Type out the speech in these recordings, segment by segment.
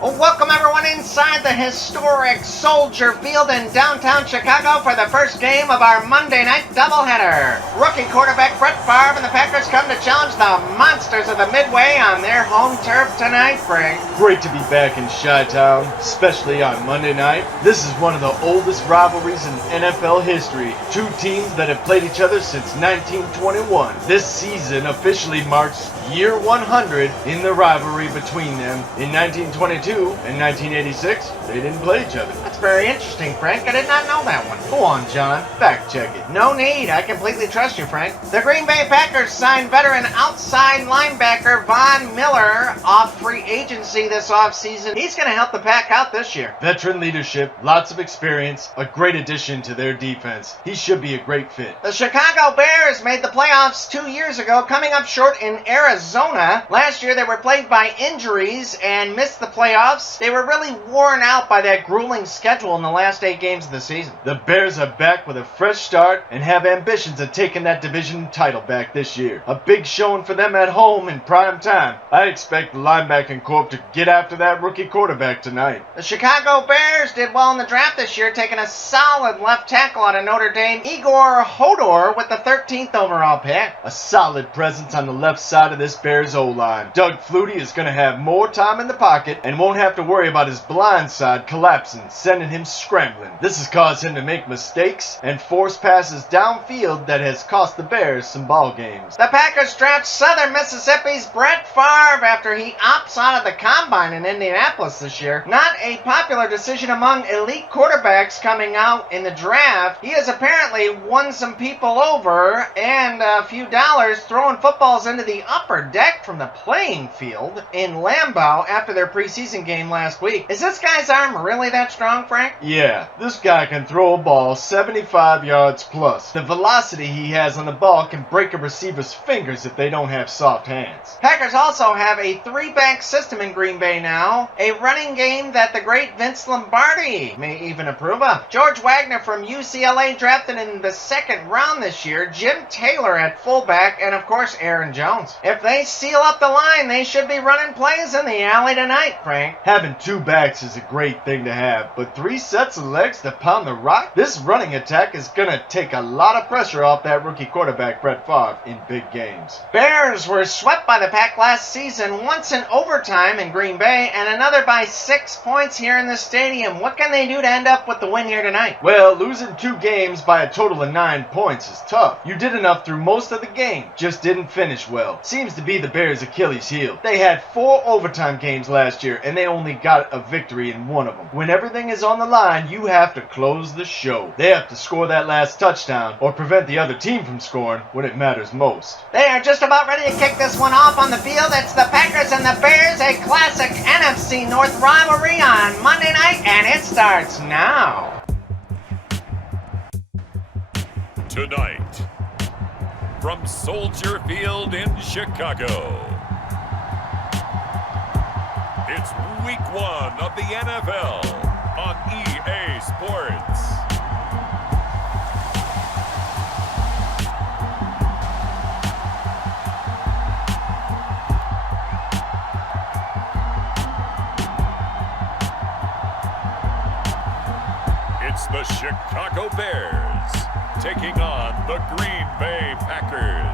Welcome everyone inside the historic Soldier Field in downtown Chicago for the first game of our Monday night doubleheader. Rookie quarterback Brett Favre and the Packers come to challenge the Monsters of the Midway on their home turf tonight, Frank. Great to be back in Chi-Town, especially on Monday night. This is one of the oldest rivalries in NFL history. Two teams that have played each other since 1921. This season officially marks year 100 in the rivalry between them. In 1922 and 1986, they didn't play each other. That's very interesting, Frank. I did not know that one. Go on, John. Fact check it. No need. I completely trust you, Frank. The Green Bay Packers signed veteran outside linebacker Von Miller off free agency this offseason. He's going to help the Pack out this year. Veteran leadership, lots of experience, a great addition to their defense. He should be a great fit. The Chicago Bears made the playoffs 2 years ago, coming up short in Arizona. Last year, they were plagued by injuries and missed the playoffs. They were really worn out by that grueling schedule in the last 8 games of the season. The Bears are back with a fresh start and have ambitions of taking that division title back this year. A big showing for them at home in prime time. I expect the linebacking corps to get after that rookie quarterback tonight. The Chicago Bears did well in the draft this year, taking a solid left tackle out of Notre Dame, Igor Hodor, with the 13th overall pick. A solid presence on the left side of this Bears O-line. Doug Flutie is going to have more time in the pocket and won't have to worry about his blind side collapsing, sending him scrambling. This has caused him to make mistakes and force passes downfield that has cost the Bears some ball games. The Packers draft Southern Mississippi's Brett Favre after he opts out of the combine in Indianapolis this year. Not a popular decision among elite quarterbacks coming out in the draft. He has apparently won some people over and a few dollars throwing footballs into the upper deck from the playing field in Lambeau after their preseason game last week. Is this guy's arm really that strong, Frank? Yeah, this guy can throw a ball 75 yards plus. The velocity he has on the ball can break a receiver's fingers if they don't have soft hands. Packers also have a 3-back system in Green Bay now, a running game that the great Vince Lombardi may even approve of. George Wagner from UCLA drafted in the 2nd round this year, Jim Taylor at fullback, and of course Aaron Jones. If they seal up the line, they should be running plays in the alley tonight, Frank. Having 2 backs is a great thing to have, but 3 sets of legs to pound the rock? This running attack is going to take a lot of pressure off that rookie quarterback Brett Favre in big games. Bears were swept by the Pack last season, once in overtime in Green Bay and another by 6 points here in the stadium. What can they do to end up with the win here tonight? Well, losing 2 games by a total of 9 points is tough. You did enough through most of the game, just didn't finish well. Seems to be the Bears' Achilles heel. They had 4 overtime games last year and they only got a victory in 1 of them. When everything is on the line, you have to close the show. They have to score that last touchdown or prevent the other team from scoring when it matters most. They are just about ready to kick this one off on the field. It's the Packers and the Bears, a classic NFC North rivalry on Monday night, and it starts now. Tonight, from Soldier Field in Chicago, it's Week 1 of the NFL on EA Sports. It's the Chicago Bears taking on the Green Bay Packers.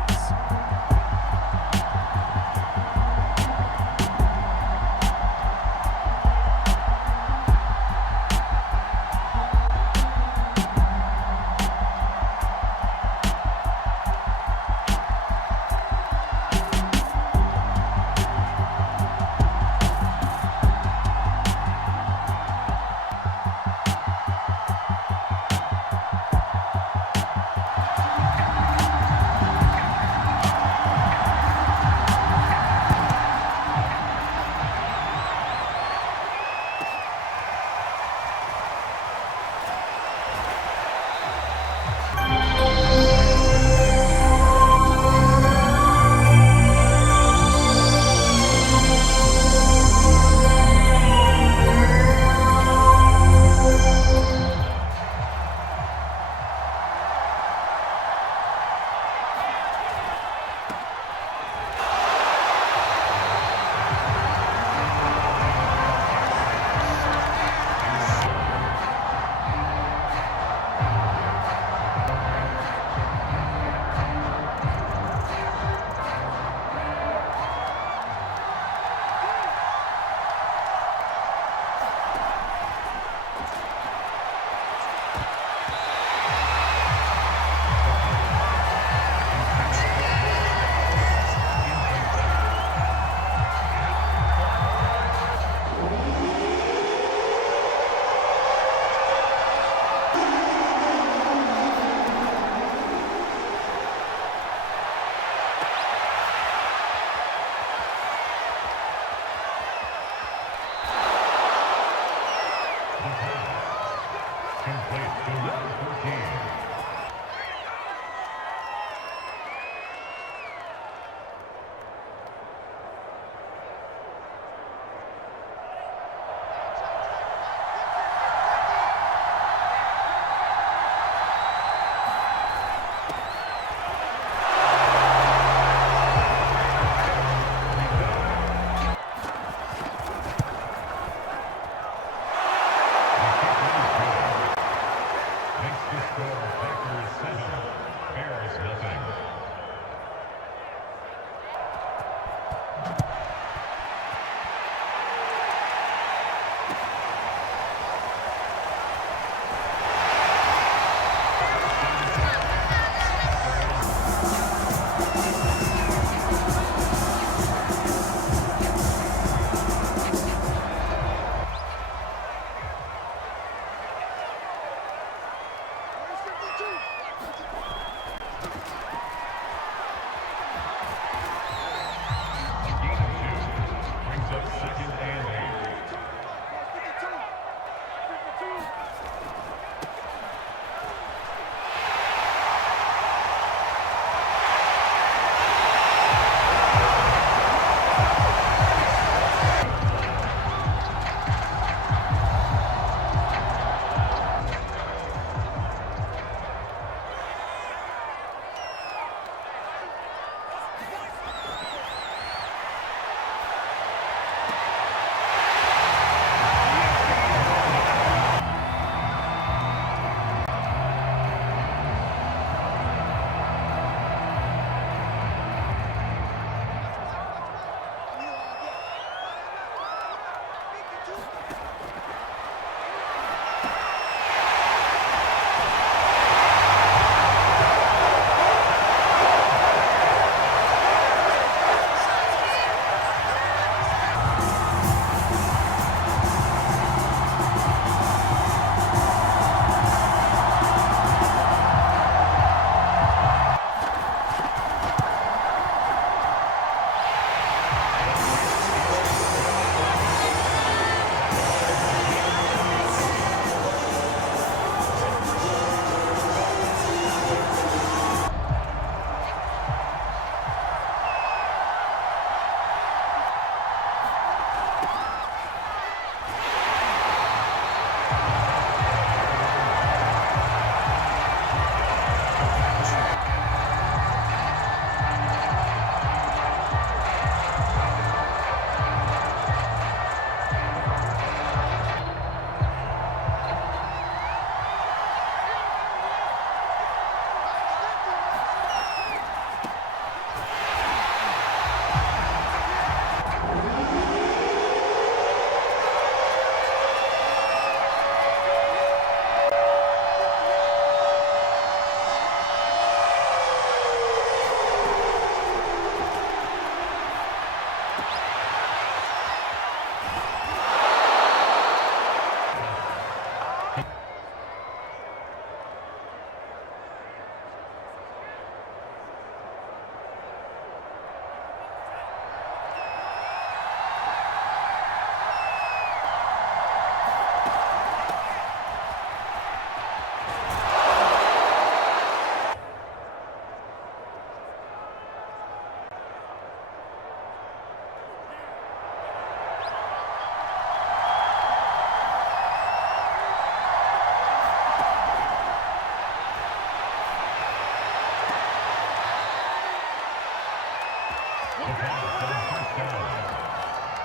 pass on first down.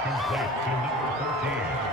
Complete to number 14.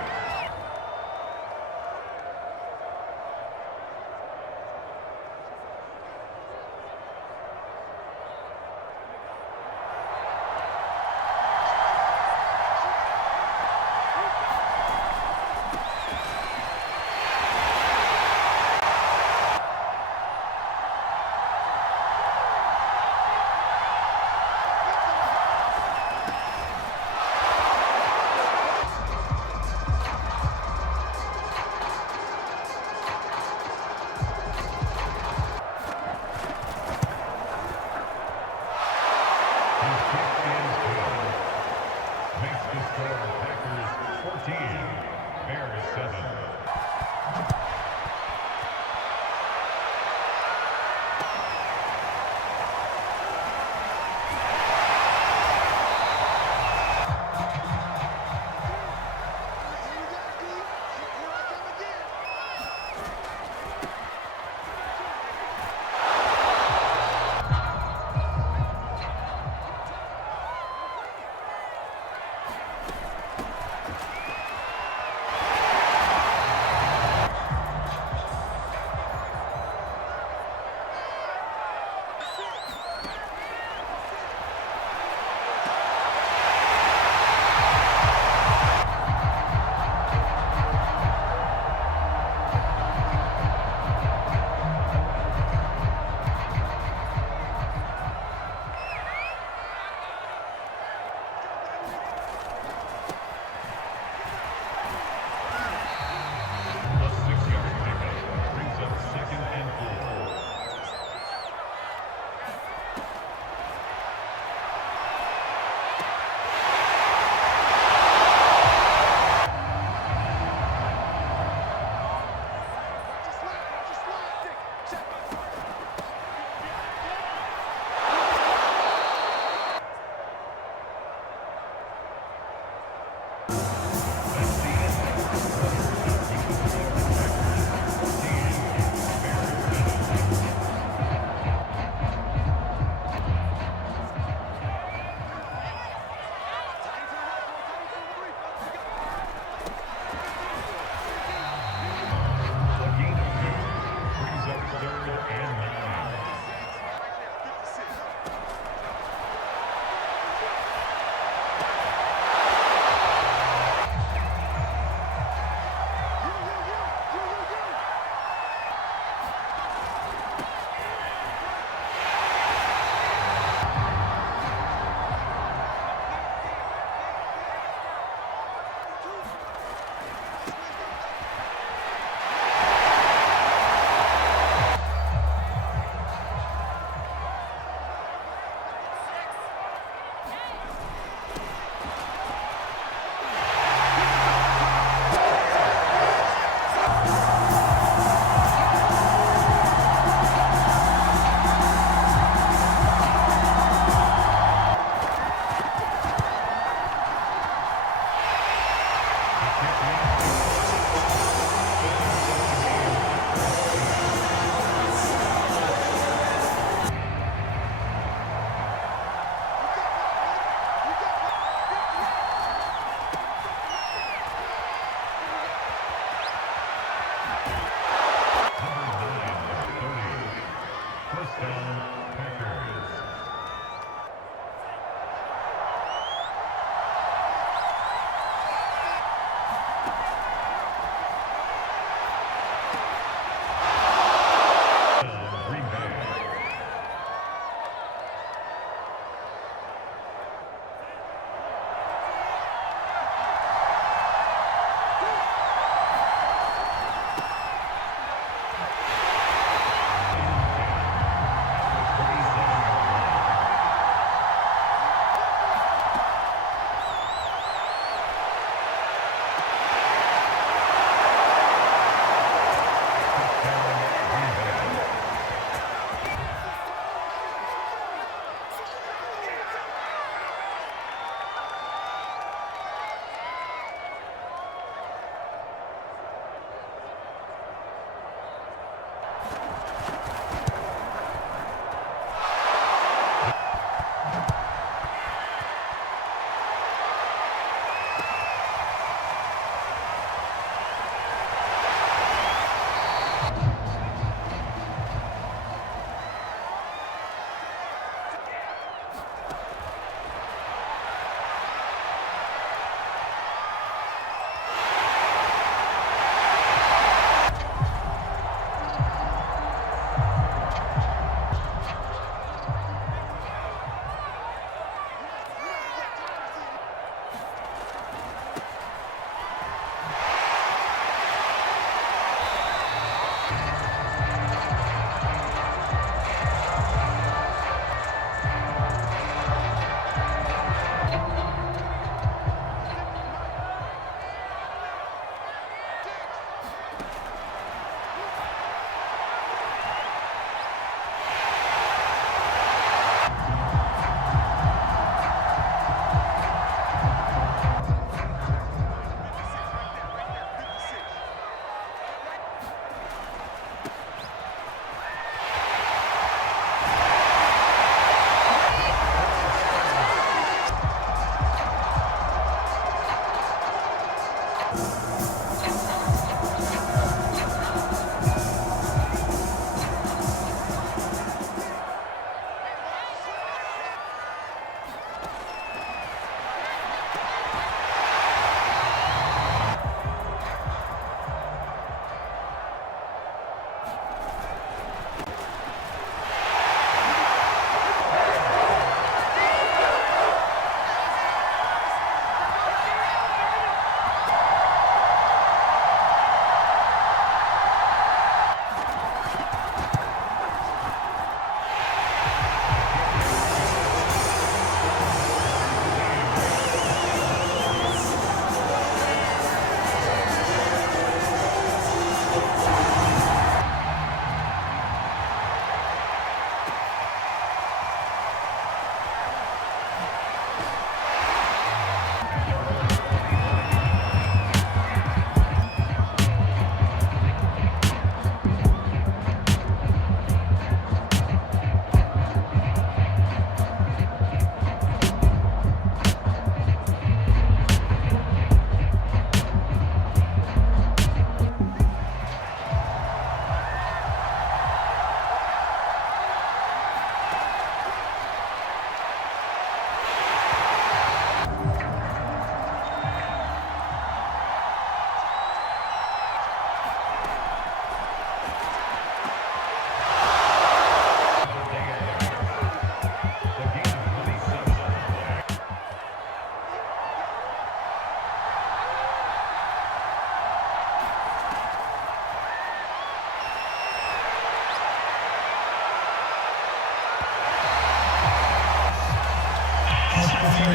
Hey,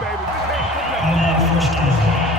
baby, this ain't good enough.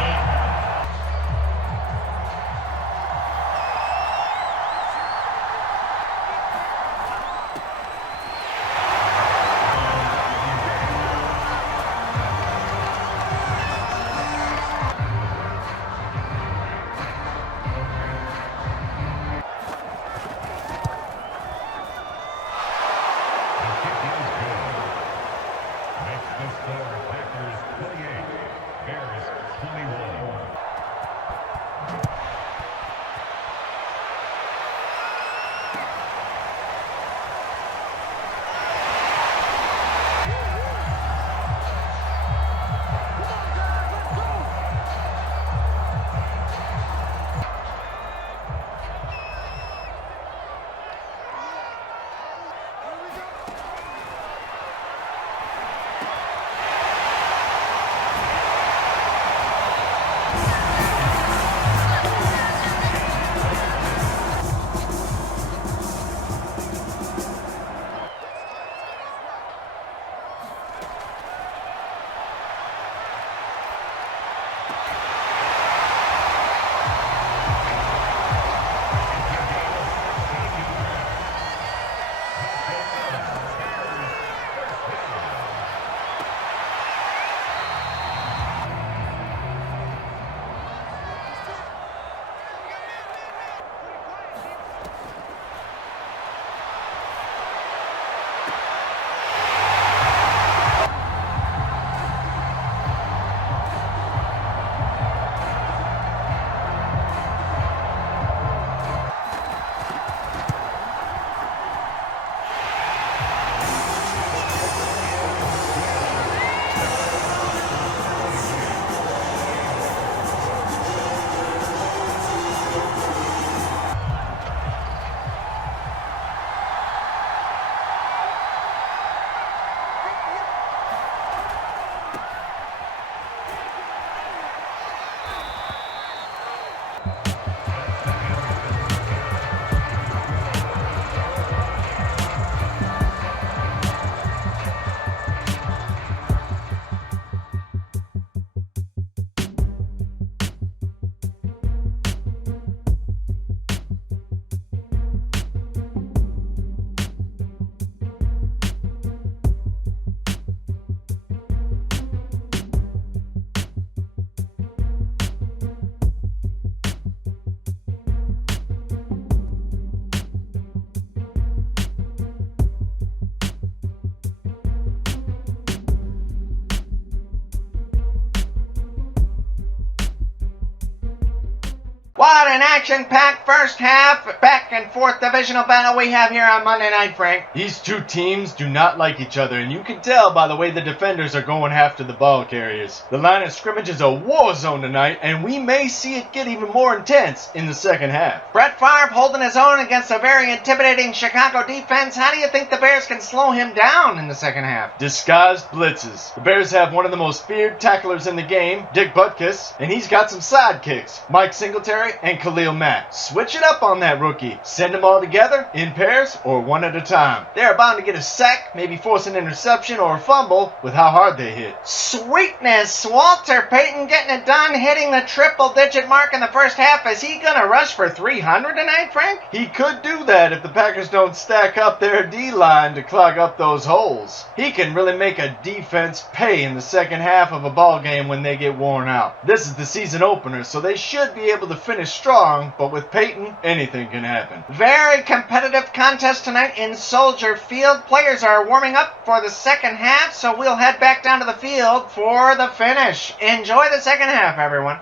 What an action-packed first half, back and forth divisional battle we have here on Monday Night, Frank. These two teams do not like each other, and you can tell by the way the defenders are going after the ball carriers. The line of scrimmage is a war zone tonight, and we may see it get even more intense in the second half. Brett Favre holding his own against a very intimidating Chicago defense. How do you think the Bears can slow him down in the second half? Disguised blitzes. The Bears have one of the most feared tacklers in the game, Dick Butkus, and he's got some sidekicks, Mike Singletary and Khalil Mack. Switch it up on that rookie. Send them all together, in pairs, or one at a time. They're bound to get a sack, maybe force an interception or a fumble with how hard they hit. Sweetness! Walter Payton getting it done, hitting the triple-digit mark in the first half. Is he going to rush for 300 tonight, Frank? He could do that if the Packers don't stack up their D-line to clog up those holes. He can really make a defense pay in the second half of a ball game when they get worn out. This is the season opener, so they should be able to finish strong, but with Payton, anything can happen. Very competitive contest tonight in Soldier Field. Players are warming up for the second half, so we'll head back down to the field for the finish. Enjoy the second half, everyone.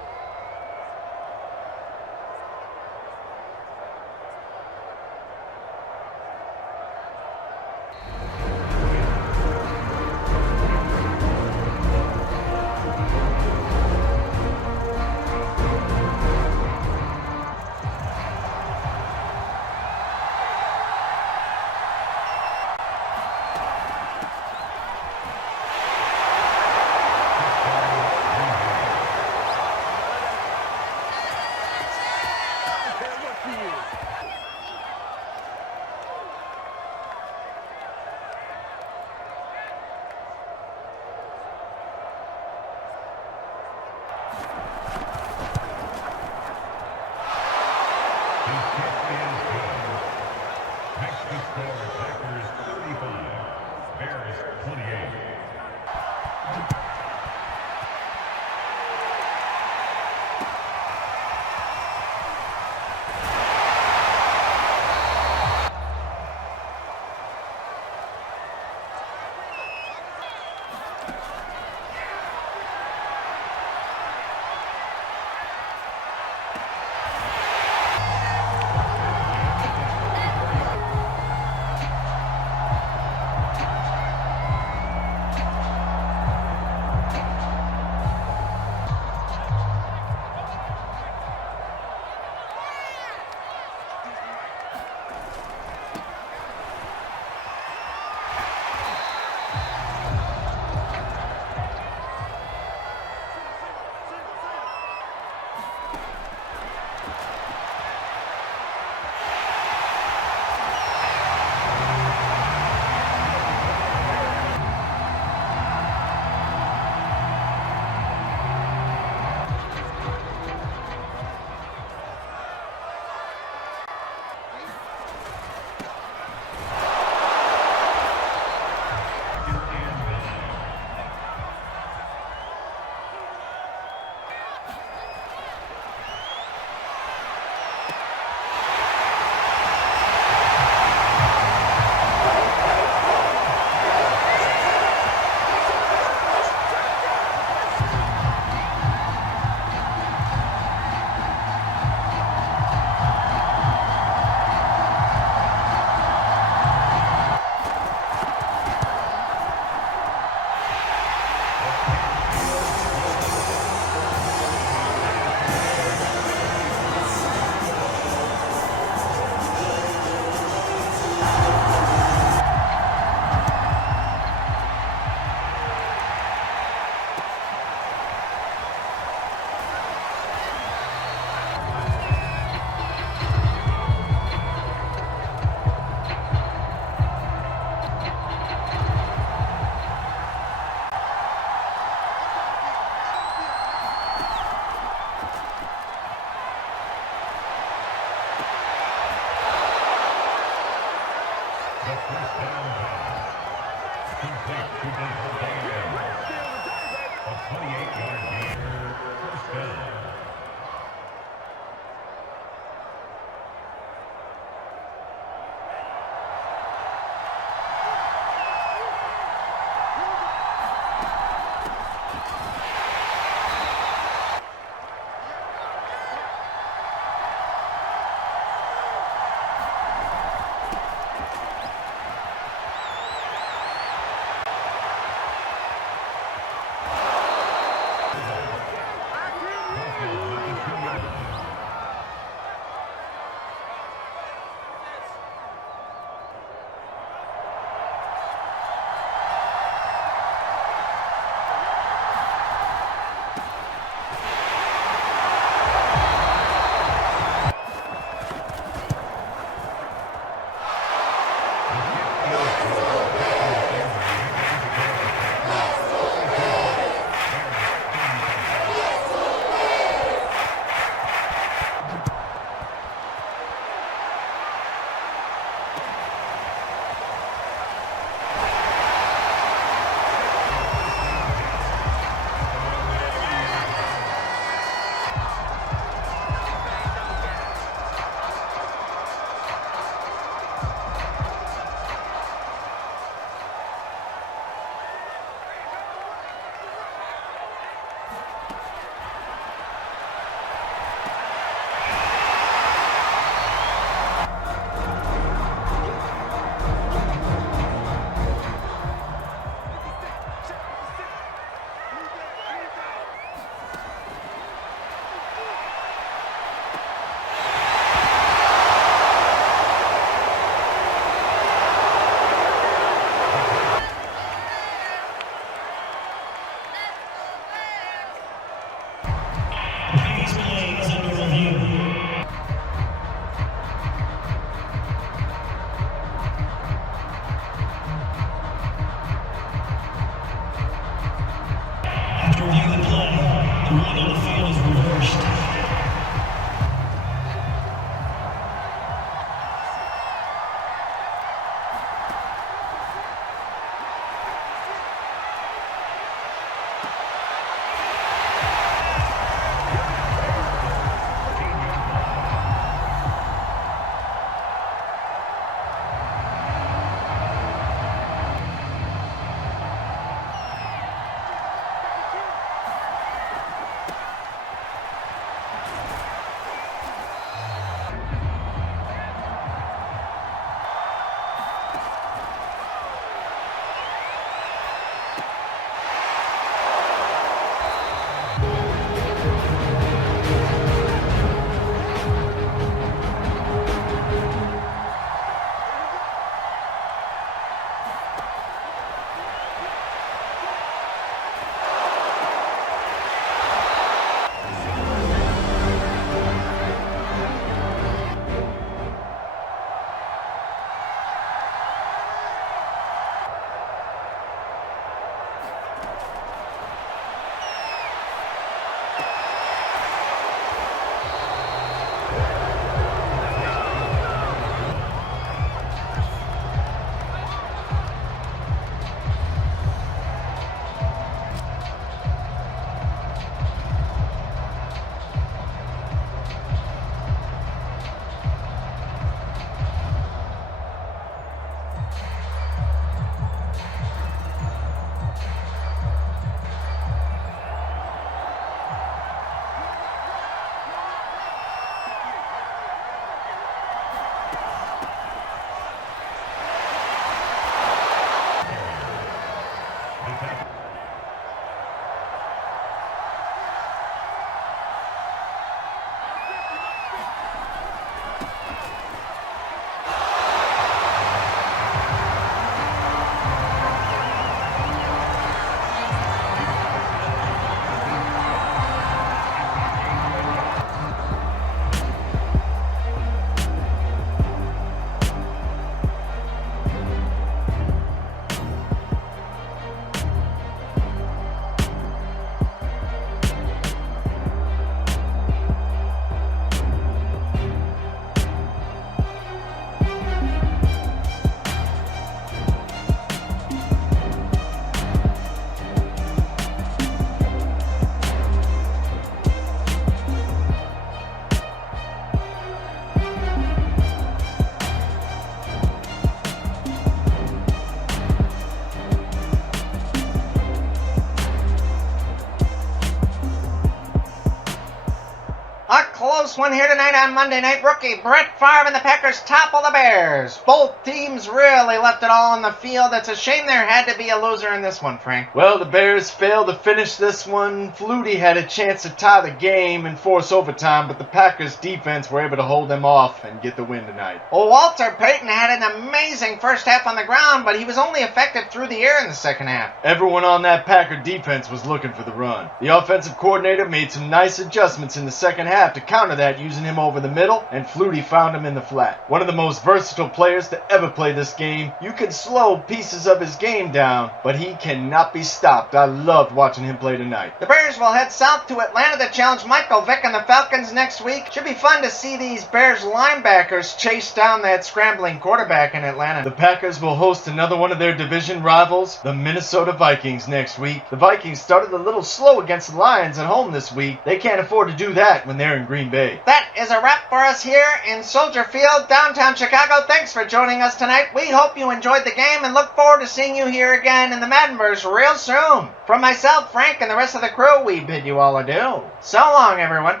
close one here tonight on Monday night. Rookie Brett Favre and the Packers topple the Bears. Both teams really left it all on the field. It's a shame there had to be a loser in this one, Frank. Well, the Bears failed to finish this one. Flutie had a chance to tie the game and force overtime, but the Packers defense were able to hold them off and get the win tonight. Well, Walter Payton had an amazing first half on the ground, but he was only effective through the air in the second half. Everyone on that Packer defense was looking for the run. The offensive coordinator made some nice adjustments in the second half to counter that, using him over the middle, and Flutie found him in the flat. One of the most versatile players to ever play this game. You can slow pieces of his game down, but he cannot be stopped. I loved watching him play tonight. The Bears will head south to Atlanta to challenge Michael Vick and the Falcons next week. Should be fun to see these Bears linebackers chase down that scrambling quarterback in Atlanta. The Packers will host another one of their division rivals, the Minnesota Vikings, next week. The Vikings started a little slow against the Lions at home this week. They can't afford to do that when they're in Green Bay. That is a wrap for us here in Soldier Field, downtown Chicago. Thanks for joining us tonight. We hope you enjoyed the game and look forward to seeing you here again in the Maddenverse real soon. From myself, Frank, and the rest of the crew, we bid you all adieu. So long, everyone.